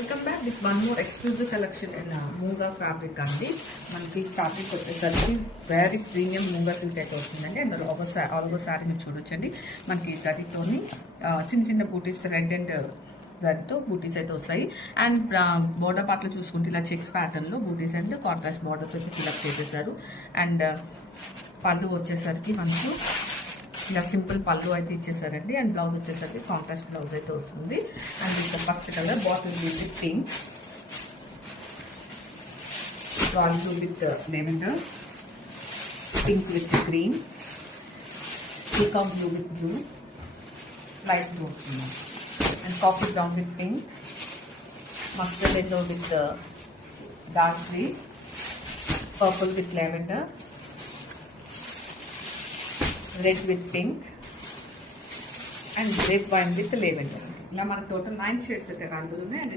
Welcome back with one more exclusive collection and మూంగా fabric అండి. మనకి fabric వచ్చేసరికి very premium మూంగా silk అయితే వస్తుందండి. అందులో ఆల్ ఓవర్ శారీ మీరు చూడొచ్చండి. మనకి జరీతోని చిన్న చిన్న బూటీస్ రెడ్ అండ్ జరీతో బూటీస్ అయితే వస్తాయి. అండ్ బోర్డర్ పార్ట్లో చూసుకుంటే ఇలా చెక్స్ ప్యాటర్న్లో బూటీస్ అండ్ కాంట్రాస్ట్ బోర్డర్తో అయితే ఫిల్అప్ చేసేసారు. అండ్ పళ్ళు వచ్చేసరికి మనకు ఇలా సింపుల్ పళ్ళు అయితే ఇచ్చేసారండి. అండ్ బ్లౌజ్ వచ్చేసరికి కాంట్రాస్ట్ బ్లౌజ్ అయితే వస్తుంది. అండ్ ఇంకా first colour bottle blue with pink, royal blue with lavender, pink with green, peacock blue with blue, light blue వస్తుంది. And coffee brown with pink, mustard yellow with dark green, purple with lavender, red with pink and grape wine with lavender. ఇలా మనకు total 9 shades అయితే available ఉన్నాయి. And